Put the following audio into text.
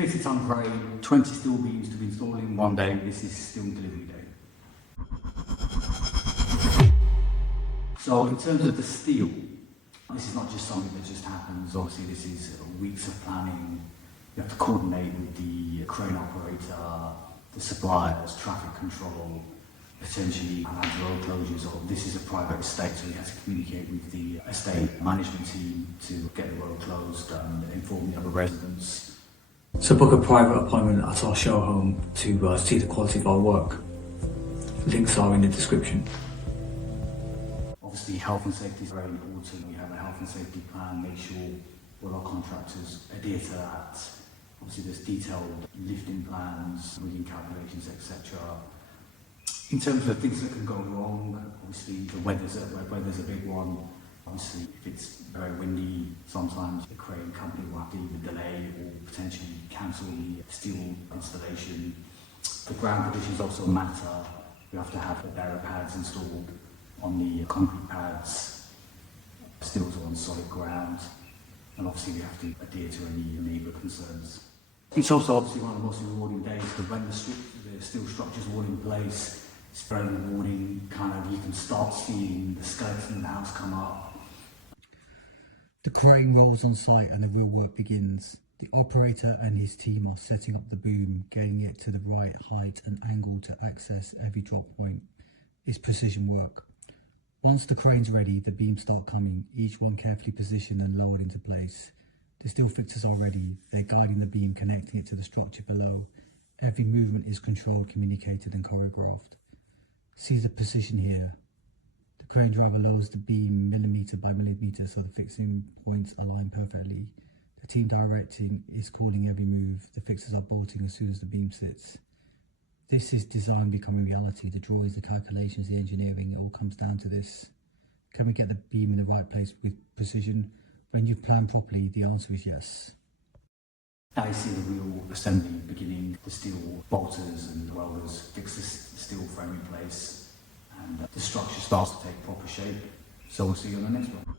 50-ton crane, 20 steel beams to be installed in one day. This is steel delivery day. So in terms of the steel, this is not just something that just happens. Obviously this is weeks of planning. You have to coordinate with the crane operator, the suppliers, traffic control, potentially road closures, or this is a private estate, so you have to communicate with the estate management team to get the road closed and inform the other residents. So book a private appointment at our show home to see the quality of our work. Links are in the description. Obviously health and safety is very important. We have a health and safety plan, make sure all our contractors adhere to that. Obviously there's detailed lifting plans, rigging calculations, etc. In terms of things that can go wrong, obviously the weather's a big one. Obviously if it's very windy, sometimes the crane company will have to either delay or potentially cancel the steel installation. The ground conditions also matter. We have to have the barrier pads installed on the concrete pads. Steels are on solid ground, and obviously we have to adhere to any neighbour concerns. It's also obviously one of the most rewarding days, because when the steel structure's all in place, it's very rewarding. You can start seeing the skeleton of the house come up. The crane rolls on site and the real work begins. The operator and his team are setting up the boom, getting it to the right height and angle to access every drop point. It's precision work. Once the crane's ready, the beams start coming, each one carefully positioned and lowered into place. The steel fixers are ready. They're guiding the beam, connecting it to the structure below. Every movement is controlled, communicated and choreographed. See the precision here. The crane driver lowers the beam millimetre by millimetre so the fixing points align perfectly. The team directing is calling every move. The fixers are bolting as soon as the beam sits. This is design becoming reality. The drawings, the calculations, the engineering, it all comes down to this. Can we get the beam in the right place with precision? When you've planned properly, the answer is yes. Now you see the real assembly beginning. The steel bolters and welders fix the steel frame in place, and the structure starts to take proper shape. So we'll see you on the next one.